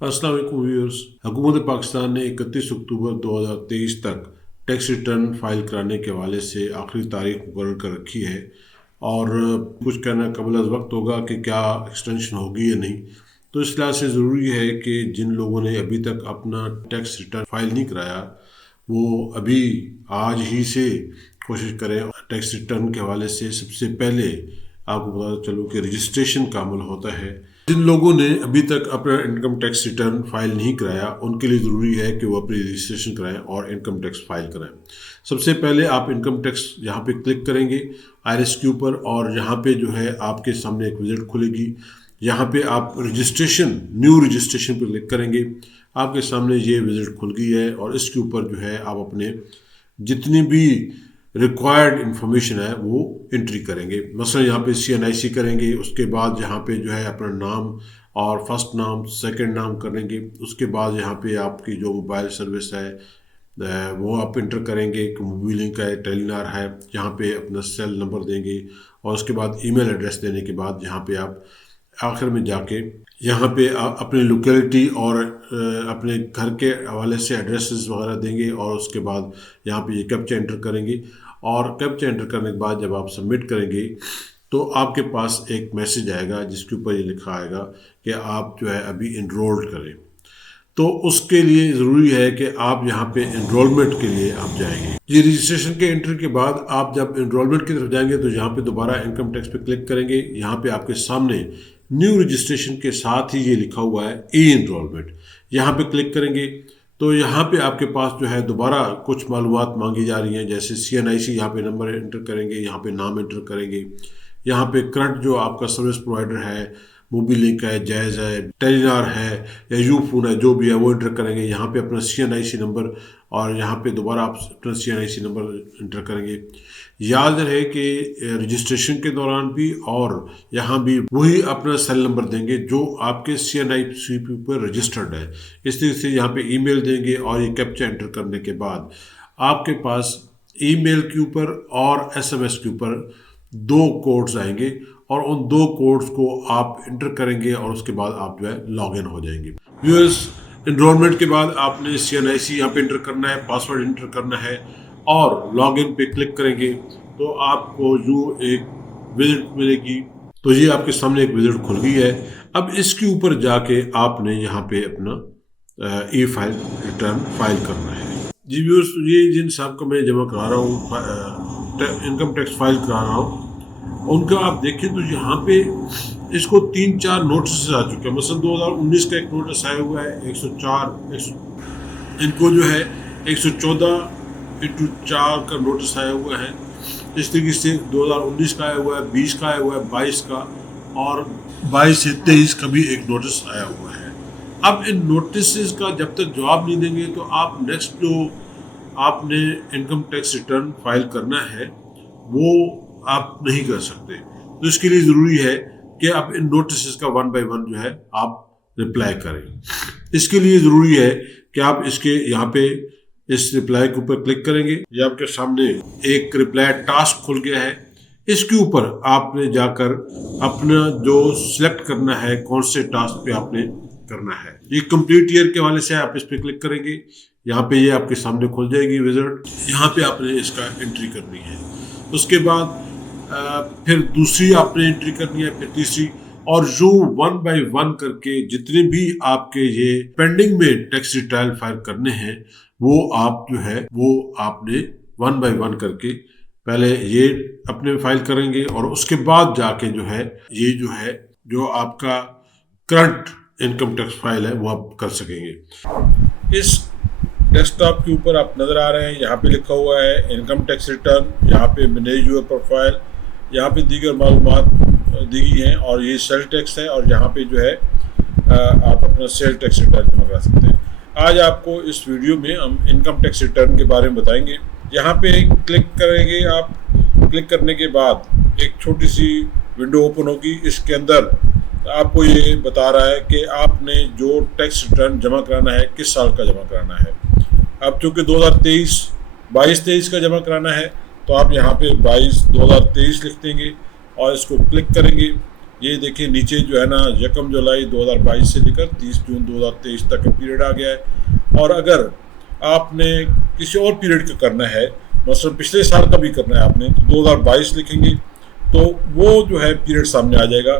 अस्सलाम वालेकुम व्यूअर्स। हुकूमत पाकिस्तान ने 31 अक्टूबर 2023 तक टैक्स रिटर्न फाइल कराने के हवाले से आखिरी तारीख मुकर्रर कर रखी है और कुछ कहना कबल अज़ वक्त होगा कि क्या एक्सटेंशन होगी या नहीं। तो इस लिहाज से ज़रूरी है कि जिन लोगों ने अभी तक अपना टैक्स रिटर्न फाइल नहीं कराया वो अभी आज ही से कोशिश करें। टैक्स रिटर्न के हवाले से सबसे पहले आपको बता चलूँ कि रजिस्ट्रेशन का अमल होता है। जिन लोगों ने अभी तक अपना इनकम टैक्स रिटर्न फाइल नहीं कराया उनके लिए ज़रूरी है कि वो अपनी रजिस्ट्रेशन कराएं और इनकम टैक्स फाइल कराएं। सबसे पहले आप इनकम टैक्स यहाँ पे क्लिक करेंगे आईआरएस के ऊपर, और यहाँ पे जो है आपके सामने एक विजिट खुलेगी। यहाँ पे आप रजिस्ट्रेशन, न्यू रजिस्ट्रेशन पर क्लिक करेंगे, आपके सामने ये विजिट खुल गई है और इसके ऊपर जो है आप अपने जितनी भी रिक्वायर्ड इन्फॉर्मेशन है वो एंट्री करेंगे। मसलन यहाँ पे CNIC करेंगे, उसके बाद यहाँ पे जो है अपना नाम और फर्स्ट नाम सेकंड नाम करेंगे। उसके बाद यहाँ पे आपकी जो मोबाइल सर्विस है वो आप इंटर करेंगे कि मोबाइल लिंक है, टेलीनार है। यहाँ पे अपना सेल नंबर देंगे और उसके बाद ईमेल एड्रेस देने के बाद यहाँ पे आप आखिर में जाके यहाँ पे अपनी लोकेलिटी और अपने घर के हवाले से एड्रेसेस वगैरह देंगे और उसके बाद यहाँ पे ये कैप्चा एंटर करेंगे। और कैप्चा एंटर करने के बाद जब आप सबमिट करेंगे तो आपके पास एक मैसेज आएगा जिसके ऊपर ये लिखा आएगा कि आप जो है अभी इनरोल्ड करें। तो उसके लिए ज़रूरी है कि आप यहाँ पे इनरोलमेंट के लिए आप जाएंगे। ये रजिस्ट्रेशन के एंट्री के बाद आप जब इनरोलमेंट की तरफ जाएंगे तो यहाँ पे दोबारा इनकम टैक्स पे क्लिक करेंगे। यहाँ पे आपके सामने न्यू रजिस्ट्रेशन के साथ ही ये लिखा हुआ है ई इनरोलमेंट, यहाँ पे क्लिक करेंगे तो यहाँ पे आपके पास जो है दोबारा कुछ मालूमात मांगी जा रही हैं, जैसे CNIC यहाँ पे नंबर एंटर करेंगे, यहाँ पे नाम एंटर करेंगे, यहाँ पे करंट जो आपका सर्विस प्रोवाइडर है, मोबाइल लिंक है, जायज़ है, टेलीनार है या यू फोन है, जो भी है वो एंटर करेंगे। यहाँ पे अपना CNIC नंबर और यहाँ पे दोबारा आप अपना CNIC नंबर एंटर करेंगे। याद रहे कि रजिस्ट्रेशन के दौरान भी और यहाँ भी वही अपना सेल नंबर देंगे जो आपके CNIC पर रजिस्टर्ड है। इस तरह से यहाँ पे ईमेल देंगे और ये कैप्चा एंटर करने के बाद आपके पास ईमेल के ऊपर और SMS के ऊपर 2 कोड्स आएंगे और उन 2 कोड्स को आप इंटर करेंगे और उसके बाद आप जो है लॉगिन हो जाएंगे। व्यूअर्स, इनरोलमेंट के बाद आपने CNIC यहाँ पे इंटर करना है, पासवर्ड इंटर करना है और लॉगिन पे क्लिक करेंगे तो आपको जो एक विजिट मिलेगी। तो ये आपके सामने एक विजिट खुल गई है। अब इसके ऊपर जाके आपने यहाँ पे अपना ई फाइल रिटर्न फाइल करना है। जी व्यूअर्स, ये जिन साहब को मैं जमा करा रहा हूँ, इनकम टैक्स फाइल करा रहा हूँ, उनका आप देखें तो यहाँ पे इसको 3-4 नोटिस आ चुके हैं। मसलन 2019 का एक नोटिस आया हुआ है 104, इनको जो है 114x4 का नोटिस आया हुआ है। इस तरीके से 2019 का आया हुआ है, 20 का आया हुआ है, 22 का, और 22 से 23 का भी एक नोटिस आया हुआ है। अब इन नोटिस का जब तक जवाब नहीं देंगे तो आप नेक्स्ट जो आपने इनकम टैक्स रिटर्न फाइल करना है वो आप नहीं कर सकते। तो इसके लिए ज़रूरी है कि आप इन नोटिस का 1 बाय 1 जो है आप रिप्लाई करें। इसके लिए ज़रूरी है कि आप इसके यहाँ पे इस रिप्लाई के ऊपर क्लिक करेंगे। ये आपके सामने एक रिप्लाई टास्क खुल गया है। इसके ऊपर आपने जाकर अपना जो सिलेक्ट करना है कौन से टास्क पे आपने करना है। ये कंप्लीट ईयर के हवाले से आप इस पर क्लिक करेंगे, यहाँ पे ये आपके सामने खुल जाएगी विजिट। यहाँ पे आपने इसका एंट्री करनी है। उसके बाद फिर दूसरी आपने एंट्री करनी है, फिर तीसरी, और जो 1 बाय 1 करके जितने भी आपके ये पेंडिंग में टैक्स रिटर्न फाइल करने हैं वो आप जो है वो आपने 1 बाय 1 करके पहले ये अपने फाइल करेंगे और उसके बाद जाके जो है ये जो आपका करंट इनकम टैक्स फाइल है वो आप कर सकेंगे। इस डेस्कटॉप के ऊपर आप नज़र आ रहे हैं, यहाँ पे लिखा हुआ है इनकम टैक्स रिटर्न, यहाँ पे मैनेज योर प्रोफाइल, यहाँ पे दीगर मालूमात दी गई हैं और ये सेल टैक्स है और यहाँ पे जो है आप अपना सेल टैक्स रिटर्न जमा करा सकते हैं। आज आपको इस वीडियो में हम इनकम टैक्स रिटर्न के बारे में बताएंगे। यहाँ पे क्लिक करेंगे आप, क्लिक करने के बाद एक छोटी सी विंडो ओपन होगी। इसके अंदर आपको ये बता रहा है कि आपने जो टैक्स रिटर्न जमा कराना है किस साल का जमा कराना है। अब चूँकि 22-23 का जमा कराना है तो आप यहाँ पे 2023 लिख देंगे और इसको क्लिक करेंगे ये देखिए नीचे जो है ना 1 जुलाई 2022 से लेकर 30 जून 2023 तक का पीरियड आ गया है। और अगर आपने किसी और पीरियड का करना है, मतलब पिछले साल का भी करना है आपने, तो 2022 लिखेंगे तो वो जो है पीरियड सामने आ जाएगा।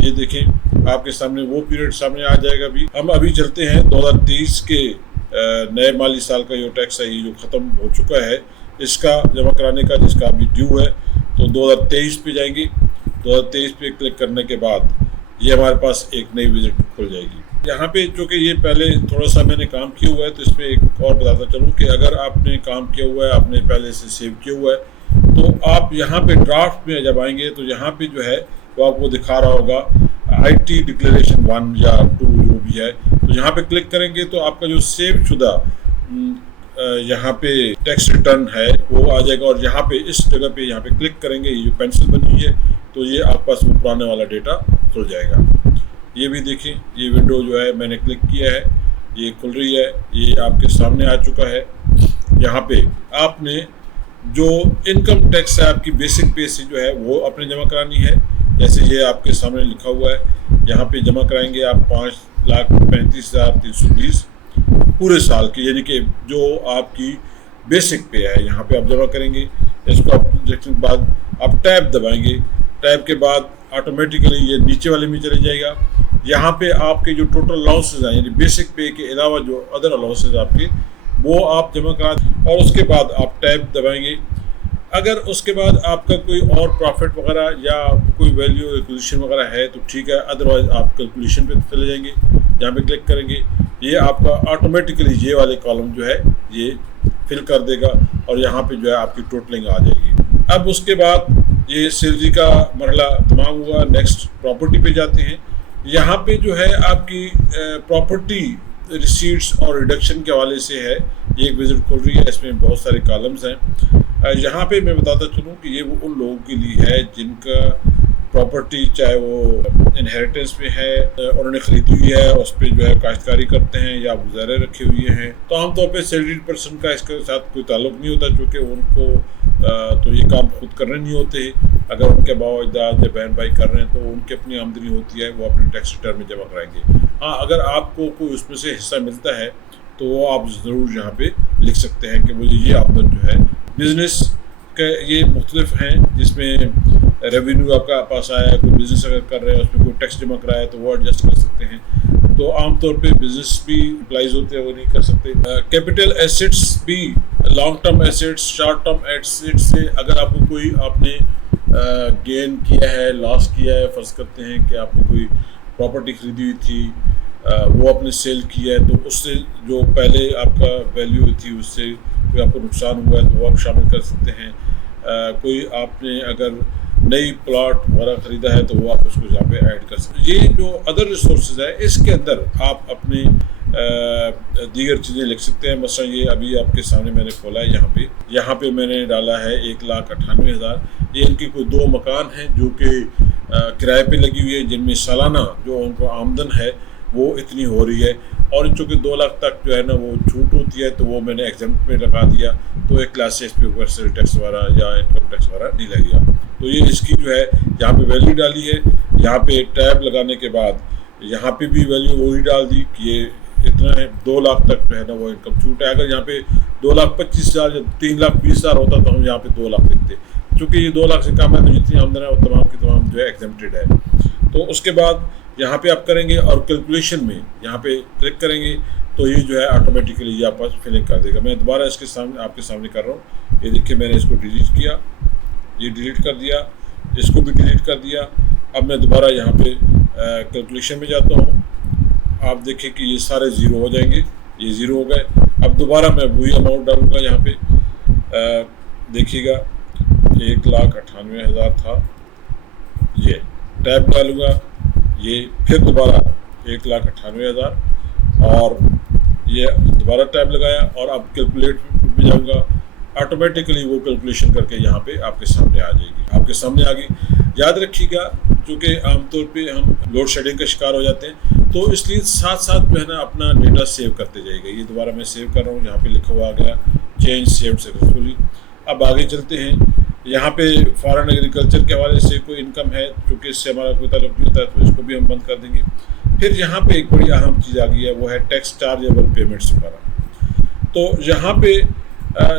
ये देखें आपके सामने वो पीरियड सामने आ जाएगा। भी हम अभी चलते हैं 2023 के नए माली साल का जो टैक्स है ये जो ख़त्म हो चुका है इसका जमा कराने का, जिसका अभी ड्यू है। तो 2023 पे जाएंगे। 2023 पे क्लिक करने के बाद ये हमारे पास एक नई विजिट खुल जाएगी। यहाँ पे चूँकि ये पहले थोड़ा सा मैंने काम किया हुआ है तो इसमें एक और बताता चलूँ कि अगर आपने काम किया हुआ है, आपने पहले से सेव किया हुआ है, तो आप यहाँ पे ड्राफ्ट में जब आएंगे तो यहाँ पे जो है वो आपको दिखा रहा होगा IT डिक्लेरेशन 1 या 2 जो भी है। तो यहाँ पे क्लिक करेंगे तो आपका जो सेव शुदा यहाँ पे टैक्स रिटर्न है वो आ जाएगा। और यहाँ पे इस जगह पे यहाँ पे क्लिक करेंगे, ये जो पेंसिल बनी हुई है तो ये आपके पास वो पुराने वाला डेटा खुल जाएगा। ये भी देखिए ये विंडो जो है मैंने क्लिक किया है, ये खुल रही है, ये आपके सामने आ चुका है। यहाँ पे आपने जो इनकम टैक्स है आपकी बेसिक पे से जो है वो अपने जमा करानी है। जैसे ये आपके सामने लिखा हुआ है, यहाँ पे जमा कराएंगे आप 5,35,320 पूरे साल की, यानी कि जो आपकी बेसिक पे है यहाँ पे आप जमा करेंगे। इसको आप देखने के बाद आप टैब दबाएंगे, टैब के बाद ऑटोमेटिकली ये नीचे वाले में चले जाएगा। यहाँ पे आपके जो टोटल अलाउंसेज हैं यानी बेसिक पे के अलावा जो अदर अलाउंसेज आपके वो आप जमा करा, और उसके बाद आप टैब दबाएंगे। अगर उसके बाद आपका कोई और प्रॉफिट वगैरह या कोई वैल्यू एक्विजिशन वगैरह है तो ठीक है, अदरवाइज आप कैलकुलेशन पे चले जाएंगे, यहाँ पे क्लिक करेंगे, ये आपका ऑटोमेटिकली ये वाले कॉलम जो है ये फिल कर देगा और यहाँ पे जो है आपकी टोटलिंग आ जाएगी। अब उसके बाद ये सैलरी का मरहला तमाम हुआ, नेक्स्ट प्रॉपर्टी पे जाते हैं। यहाँ पे जो है आपकी प्रॉपर्टी रिसीट्स और रिडक्शन के हवाले से है, ये एक विजिट खुल रही है, इसमें बहुत सारे कॉलम्स हैं। यहाँ पे मैं बताता चलूँ कि ये वो उन लोगों के लिए है जिनका प्रॉपर्टी चाहे वो इनहेरिटेंस में है, उन्होंने खरीदी हुई है, उस पर जो है काश्तकारी करते हैं या गुजारे रखे हुए हैं। तो आमतौर पे सैलरीड पर्सन का इसके साथ कोई ताल्लुक नहीं होता, क्योंकि उनको तो ये काम खुद करने नहीं होते। अगर उनके बाबा अजदाद या बहन भाई कर रहे हैं तो उनकी अपनी आमदनी होती है, वो अपने टैक्स रिटर्न में जमा कराएंगे। हाँ, अगर आपको कोई उसमें से हिस्सा मिलता है तो वो आप ज़रूर यहाँ पे लिख सकते हैं कि मुझे ये आमदन जो है बिज़नेस के ये मुख्तलिफ हैं, जिसमें रेवेन्यू आपका पास आया है, कोई बिज़नेस अगर कर रहे हैं उसमें कोई टैक्स जमा कराया तो वो एडजस्ट कर सकते हैं। तो आमतौर पे बिजनेस भी इम्प्लाइज होते हैं, वो नहीं कर सकते। कैपिटल एसेट्स भी, long term assets, short term assets से अगर आपको कोई आपने गेन किया है, लॉस किया है, फ़र्ज़ करते हैं कि आपने कोई प्रॉपर्टी खरीदी हुई थी, वो आपने सेल किया है, तो उससे जो पहले आपका वैल्यू हुई थी उससे कोई आपको नुकसान हुआ है तो वो आप शामिल कर सकते हैं। कोई आपने अगर नई प्लॉट वगैरह ख़रीदा है तो वो आप उसको यहाँ पे ऐड कर सकते हैं। ये जो अदर रिसोर्सेज है इसके अंदर आप अपनी दीगर चीज़ें लिख सकते हैं। मसलन ये अभी आपके सामने मैंने खोला है, यहाँ पे मैंने डाला है 1,98,000। ये इनकी कोई 2 मकान हैं जो कि किराए पे लगी हुई है, जिनमें सालाना जो उनको आमदन है वो इतनी हो रही है, और चूँकि 2 लाख तक जो है ना वो छूट होती है तो वो मैंने एग्जाम्प्ट में लगा दिया, तो एक क्लास इस पे ऊपर से टैक्स वगैरह या इनकम टैक्स वगैरह नहीं लगेगा। तो ये इसकी जो है यहाँ पे वैल्यू डाली है, यहाँ पे टैब लगाने के बाद यहाँ पे भी वैल्यू वही डाल दी कि ये इतना है, 2 लाख तक जो है ना वो इनकम छूट है। अगर यहाँ पे 2,25,000 या 3,20,000 होता तो हम यहाँ पे 2 लाख लिखते, चूँकि ये 2 लाख से कम है तो जितनी आमदन है वो तमाम की तमाम जो है एग्जेम्प्टेड है। तो उसके बाद यहाँ पे आप करेंगे और कैलकुलेशन में यहाँ पे क्लिक करेंगे तो ये जो है ऑटोमेटिकली ये आपस फिलिंग कर देगा। मैं दोबारा इसके सामने आपके सामने कर रहा हूँ, ये देखिए मैंने इसको डिलीट किया, ये डिलीट कर दिया, इसको भी डिलीट कर दिया। अब मैं दोबारा यहाँ पे कैलकुलेशन में जाता हूँ, आप देखिए कि ये सारे ज़ीरो हो जाएंगे, ये ज़ीरो हो गए। अब दोबारा मैं वही अमाउंट डालूँगा, यहाँ पे देखिएगा 1,98,000 था, ये टैब डालूँगा, ये फिर दोबारा 1,98,000 और ये दोबारा टैब लगाया और अब कैलकुलेट में जाऊँगा, ऑटोमेटिकली वो कैलकुलेशन करके यहाँ पे आपके सामने आ जाएगी, आपके सामने आ गई। याद रखिएगा क्योंकि आमतौर पे हम लोड शेडिंग का शिकार हो जाते हैं, तो इसलिए साथ साथ जो है ना अपना डेटा सेव करते जाइएगा। ये दोबारा मैं सेव कर रहा हूँ, यहाँ पे लिखा हुआ आ गया चेंज सेव्ड सक्सेसफुली। अब आगे चलते हैं, यहाँ पे फॉरेन एग्रीकल्चर के हवाले से कोई इनकम है, क्योंकि इससे हमारा कोई ताल्लुक नहीं होता है, तो इसको भी हम बंद कर देंगे। फिर यहाँ पे एक बड़ी अहम चीज़ आ गई है, वो है टैक्स चार्जेबल पेमेंट्स वगैरह। तो यहाँ पे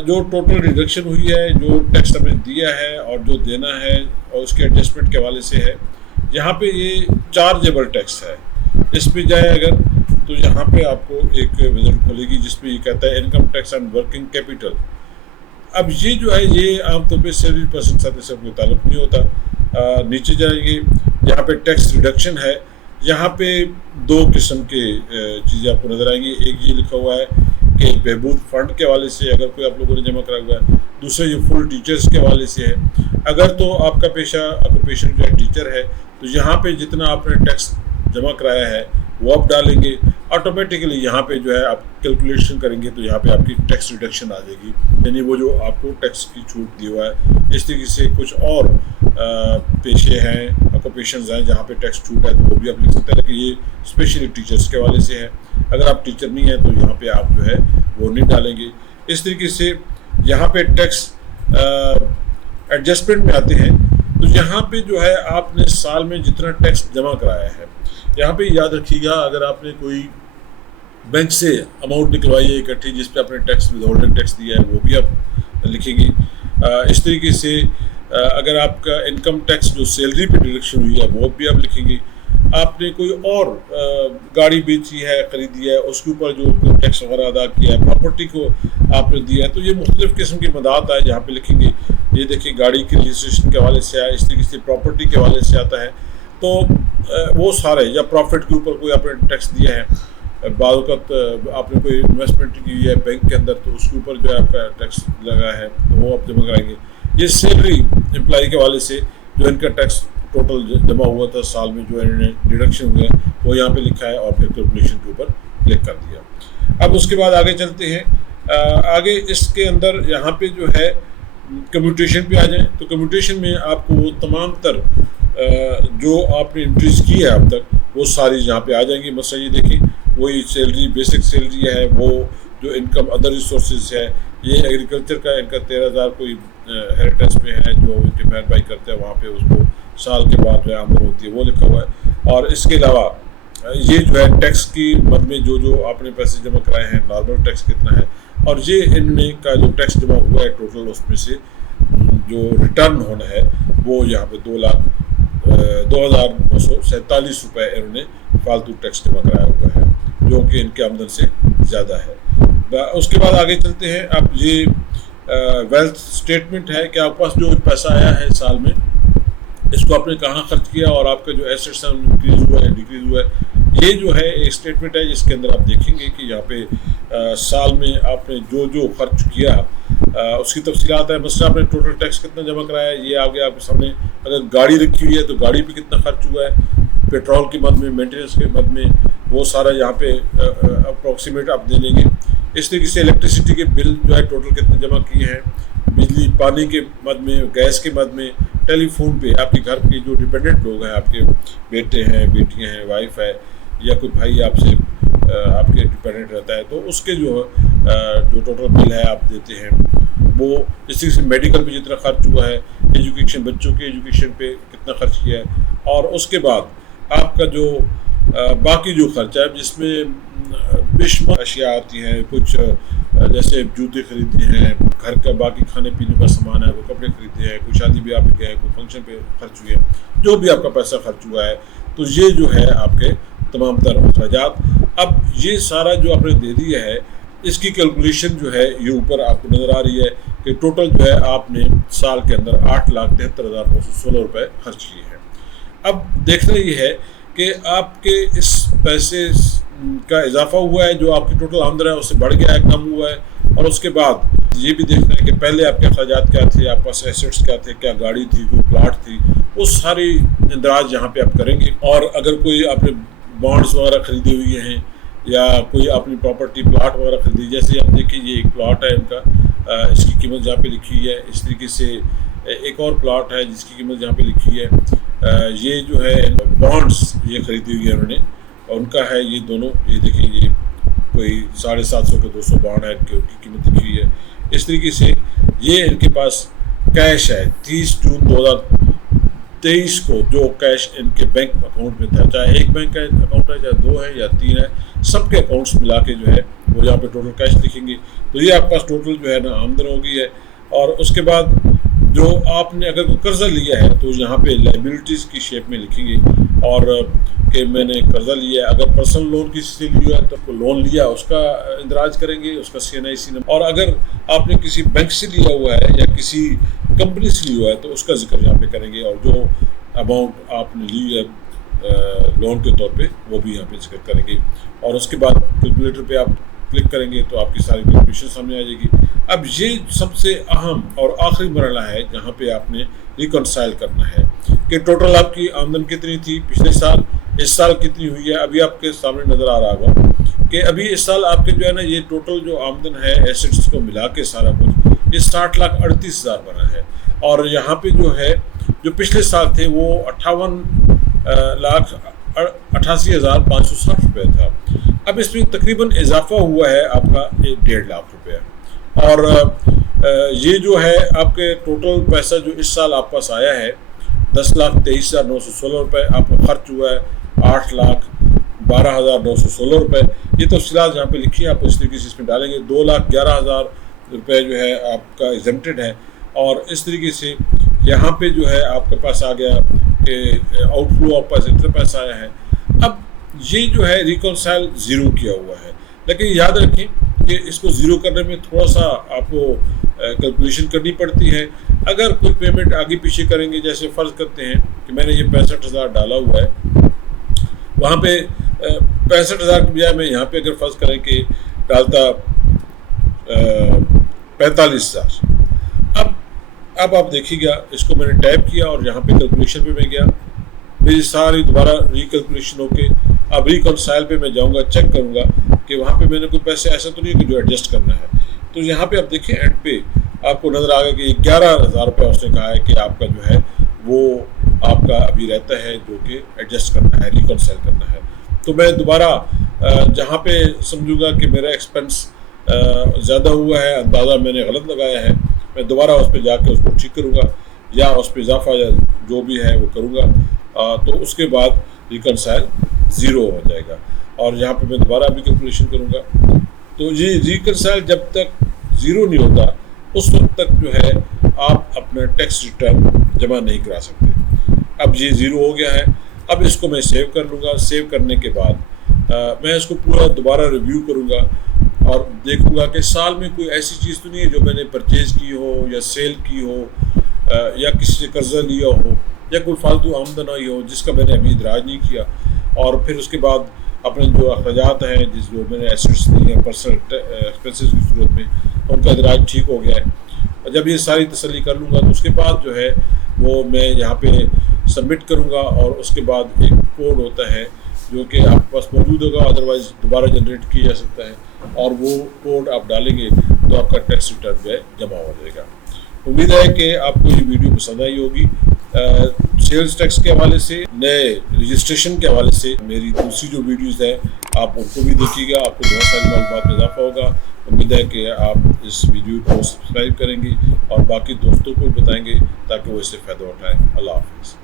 जो टोटल डिडक्शन हुई है, जो टैक्स हमने दिया है और जो देना है और उसके एडजस्टमेंट के हवाले से है, यहाँ पे ये चार्जेबल टैक्स है। इस पे जाए अगर, तो यहाँ पे आपको एक विजिट खुलेगी जिसमें ये कहता है income tax and working capital. अब ये जो है, ये आमतौर पर सैलरी पर्सन के साथ इसका कोई ताल्लुक नहीं होता। नीचे जाएंगे, यहाँ पे टैक्स रिडक्शन है। यहाँ पे दो किस्म के चीज़ें आपको नजर आएंगी। एक ये लिखा हुआ है कि बहबूद फंड के हवाले से अगर कोई आप लोगों ने जमा करा हुआ है। दूसरा ये फुल टीचर्स के हवाले से है। अगर तो आपका पेशा ऑक्यूपेशन जो है टीचर है, तो यहाँ पे जितना आपने टैक्स जमा कराया है वो आप डालेंगे। ऑटोमेटिकली यहाँ पे जो है आप कैलकुलेशन करेंगे तो यहाँ पे आपकी टैक्स रिडक्शन आ जाएगी, यानी वो जो आपको टैक्स की छूट दी हुआ है। इस तरीके से कुछ और पेशे हैं, ऑक्यूपेशंस हैं जहाँ पे टैक्स छूट है, तो वो भी आप लिख सकते हैं। लेकिन ये स्पेशली टीचर्स के हवाले से है। अगर आप टीचर नहीं हैं तो यहाँ पे आप जो है वो नहीं डालेंगे। इस तरीके से यहाँ पे टैक्स एडजस्टमेंट में आते हैं। तो यहाँ पे जो है आपने साल में जितना टैक्स जमा कराया है, यहाँ पे याद रखिएगा, अगर आपने कोई बैंक से अमाउंट निकलवाई है इकट्ठी जिस पे आपने टैक्स विदहोल्डिंग टैक्स दिया है, वो भी आप लिखेंगे। इस तरीके से अगर आपका इनकम टैक्स जो सैलरी पे डिडक्शन हुई है वो भी आप लिखेंगे। आपने कोई और गाड़ी बेची है, खरीदी है, उसके ऊपर जो टैक्स वगैरह अदा किया है, प्रॉपर्टी को आपने दिया है, तो ये मुख्तलिफ किस्म की मदात है, यहाँ पे लिखेंगे। ये देखिए, गाड़ी के रजिस्ट्रेशन के हवाले से है, इस तरीके से प्रॉपर्टी के हवाले से आता है। तो वो सारे, या प्रॉफिट के ऊपर कोई आपने टैक्स दिया है, बावक़्त आपने कोई इन्वेस्टमेंट की है बैंक के अंदर, तो उसके ऊपर जो है आपका टैक्स लगा है, तो वो आप जमा कराएंगे। ये सैलरी एम्प्लॉय के हवाले से जो इनका टैक्स टोटल जमा हुआ था साल में, जो इन्होंने डिडक्शन हुआ है, वो यहाँ पे लिखा है और फिर कैलकुलेशन के ऊपर क्लिक कर दिया। अब उसके बाद आगे चलते हैं। आगे इसके अंदर यहाँ पे जो है कम्यूटेशन पे आ जाए, तो कम्यूटेशन में आपको वो तमाम तर जो आपने एंट्रीज की है अब तक, वो सारी यहाँ पे आ जाएंगी। मसला ये देखिए, वही सैलरी, बेसिक सैलरी है, वो जो इनकम अदर रिसोर्सेज है, ये एग्रीकल्चर का इनका 13,000 कोई हेरिटेज पे है जो इनके बहन भाई करते हैं, वहाँ पे उसको साल के बाद जो है आमदन होती है, वो लिखा हुआ है। और इसके अलावा ये जो है टैक्स की मद में जो आपने पैसे जमा कराए हैं, नॉर्मल टैक्स कितना है, और ये इनमें का जो टैक्स जमा हुआ है टोटल, उसमें से जो रिटर्न होना है वो यहाँ पे 2,0947 रुपये इन्होंने फालतू टैक्स जमा कराया हुआ है, जो कि इनके आमदन से ज़्यादा है। उसके बाद आगे चलते हैं। अब ये वेल्थ स्टेटमेंट है कि आपके पास जो पैसा आया है साल में, इसको आपने कहाँ खर्च किया और आपका जो एसेट्स है इंक्रीज हुआ है, डिक्रीज हुआ है। ये जो है एक स्टेटमेंट है जिसके अंदर आप देखेंगे कि यहाँ पे साल में आपने जो खर्च किया उसकी तफसीलात है। मसला आपने टोटल टैक्स कितना जमा कराया है, ये आ गया आपके सामने। अगर गाड़ी रखी हुई है तो गाड़ी पे कितना खर्च हुआ है, पेट्रोल की मद में, मेंटेनेंस के मद में, वो सारा यहाँ पे अप्रॉक्सीमेट आप दे लेंगे। इस तरीके से इलेक्ट्रिसिटी के बिल जो है टोटल कितने जमा किए हैं, बिजली पानी के मद में, गैस के मद में, टेलीफोन पे आपके घर के जो डिपेंडेंट लोग हैं, आपके बेटे हैं, बेटियां हैं, वाइफ है, या कोई भाई आपसे आपके डिपेंडेंट रहता है, तो उसके जो टोटल बिल है आप देते हैं वो। इस तरीके से मेडिकल पे जितना खर्च हुआ है, एजुकेशन, बच्चों के एजुकेशन पे कितना खर्च किया है, और उसके बाद आपका जो बाकी जो खर्चा है जिसमें बेशुमार अशिया आती हैं, कुछ जैसे जूते खरीदे हैं, घर का बाकी खाने पीने का सामान है, वो कपड़े खरीदे हैं, कोई शादी ब्याह पे गए, कोई फंक्शन पे खर्च हुए हैं, जो भी आपका पैसा खर्च हुआ है, तो ये जो है आपके तमाम तर अखराजात। अब ये सारा जो आपने दे दिया है, इसकी कैलकुलेशन जो है ये ऊपर आपको नज़र आ रही है कि टोटल जो है आपने साल के अंदर 8,73,916 रुपये खर्च किए हैं। अब देखना ये है कि आपके इस पैसे का इजाफा हुआ है, जो आपकी टोटल आमदन है उससे बढ़ गया है, कम हुआ है, और उसके बाद ये भी देखना है कि पहले आपके अखराजात क्या थे, आपके पास एसेट्स क्या थे, क्या गाड़ी थी, कोई प्लाट थी, वो सारी इंदराज यहाँ पे आप करेंगे। और अगर कोई आपने बॉन्ड्स वगैरह खरीदे हुए हैं या कोई अपनी प्रॉपर्टी प्लाट वगैरह खरीदी, जैसे आप देखिए ये एक प्लाट है इनका, इसकी कीमत यहाँ पे लिखी हुई है। इस तरीके से एक और प्लाट है जिसकी कीमत यहाँ पे लिखी है। ये जो है बॉन्ड्स ये खरीदी हुई है उन्होंने, और उनका है ये दोनों, ये देखिए ये कोई 750 के 200 बॉन्ड है, उनकी कीमत लिखी हुई है। इस तरीके से ये इनके पास कैश है 30 जून 2023 को जो कैश इनके बैंक अकाउंट में था, चाहे एक बैंक का अकाउंट है, चाहे 2 है या 3 है, सबके अकाउंट्स मिला के जो है वो यहाँ पे टोटल कैश लिखेंगे। तो ये आपके पास टोटल जो है ना आमदन हो गई है। और उसके बाद जो आपने अगर कोई कर्जा लिया है तो यहाँ पे लाइबिलिटीज़ की शेप में लिखेंगे और कि मैंने कर्जा लिया है। अगर पर्सनल लोन किसी से लिया है तो लोन लिया उसका इंदराज करेंगे, उसका CNIC नंबर। और अगर आपने किसी बैंक से लिया हुआ है या किसी कंपनी से लिया हुआ है तो उसका जिक्र यहाँ पे करेंगे, और जो अमाउंट आपने ली है लोन के तौर पे वो भी यहाँ पे जिक्र करेंगे। और उसके बाद कैलकुलेटर पे आप क्लिक करेंगे तो आपकी सारी कैलकुलेशन सामने आ जाएगी। अब ये सबसे अहम और आखिरी मरहला है जहाँ पे आपने रिकॉन्साइल करना है कि टोटल आपकी आमदन कितनी थी पिछले साल, इस साल कितनी हुई है। अभी आपके सामने नज़र आ रहा होगा कि अभी इस साल आपके जो है ना ये टोटल जो आमदन है एसेट्स को मिला के सारा कुछ ये 60,38,000 बना है। और यहाँ पे जो है जो पिछले साल थे वो 58,88,560 रुपये था। अब इसमें तकरीबन इजाफा हुआ है आपका 1.5 लाख रुपया। और ये जो है आपके टोटल पैसा जो इस साल आप पास आया है 10,23,916 रुपये, आपका खर्च हुआ है 8,12,916 रुपये। ये तफसीलात यहाँ पे लिखी है, आप इस तरीके से इसमें डालेंगे। 2,11,000 रुपये जो है आपका एग्जम्प्टेड है। और इस तरीके से यहाँ पे जो है आपके पास आ गया कि आउटफ्लो आपके पास इतना पैसा आया है। अब ये जो है रिकॉन्साइल ज़ीरो किया हुआ है, लेकिन याद रखें कि इसको ज़ीरो करने में थोड़ा सा आपको कैलकुलेशन करनी पड़ती है। अगर कोई पेमेंट आगे पीछे करेंगे, जैसे फ़र्ज़ करते हैं कि मैंने ये 65,000 डाला हुआ है, वहाँ पे 65,000 के बजाय मैं यहाँ पे अगर फ़र्ज़ करें कि डालता 45,000। अब आप देखिएगा, इसको मैंने टाइप किया और यहाँ पे कैलकुलेशन पे मैं गया, मेरी सारी दोबारा रिकैलकुलेशन होके अब रिकॉन्साइल पे मैं जाऊँगा, चेक करूँगा कि वहाँ पे मैंने कोई पैसे ऐसा तो नहीं है कि जो एडजस्ट करना है। तो यहाँ पे आप देखिए एंड पे आपको नज़र आ गया कि 11,000 रुपये उसने कहा है कि आपका जो है वो आपका अभी रहता है जो कि एडजस्ट करना है, रिकॉन्साइल करना है। तो मैं दोबारा जहाँ पे समझूँगा कि मेरा एक्सपेंस ज़्यादा हुआ है, अंदाज़ा मैंने गलत लगाया है, मैं दोबारा उस पर जाके उसको ठीक करूँगा या उस पर इजाफा या जो भी है वो करूँगा। तो उसके बाद रिकॉन्साइल ज़ीरो हो जाएगा और यहाँ पे मैं दोबारा भी कैलकुलेशन करूँगा। तो ये रिकॉन्साइल जब तक ज़ीरो नहीं होता उस वक्त तक जो है आप अपना टैक्स रिटर्न जमा नहीं करा सकते। अब ये ज़ीरो हो गया है, अब इसको मैं सेव कर लूँगा। सेव करने के बाद मैं इसको पूरा दोबारा रिव्यू करूँगा और देखूँगा कि साल में कोई ऐसी चीज़ तो नहीं है जो मैंने परचेज़ की हो या सेल की हो या किसी से कर्जा लिया हो या कोई फालतू आमदन आई हो जिसका मैंने अभी इदराज नहीं किया। और फिर उसके बाद अपने जो अखराजात हैं जो मैंने एसेट्स लिए हैं पर्सनल एक्सपेंसेस की सूरत में, उनका इदराज ठीक हो गया है। जब ये सारी तसल्ली कर लूँगा तो उसके बाद जो है वो मैं यहाँ पे सबमिट करूँगा और उसके बाद एक कोड होता है जो कि आपके पास मौजूद होगा, अदरवाइज़ दोबारा जनरेट किया जा सकता है और वो कोड आप डालेंगे तो आपका टैक्स रिटर्न जो है जमा हो जाएगा। उम्मीद है कि आपको ये वीडियो पसंद आई होगी। सेल्स टैक्स के हवाले से, नए रजिस्ट्रेशन के हवाले से मेरी दूसरी जो वीडियोज़ हैं आप उनको भी देखिएगा, आपको बहुत सारी मालूमात में इजाफा होगा। उम्मीद है कि आप इस वीडियो को सब्सक्राइब करेंगे और बाकी दोस्तों को भी बताएंगे ताकि वो इससे फ़ायदा उठाएँ। अल्लाह हाफ़िज़।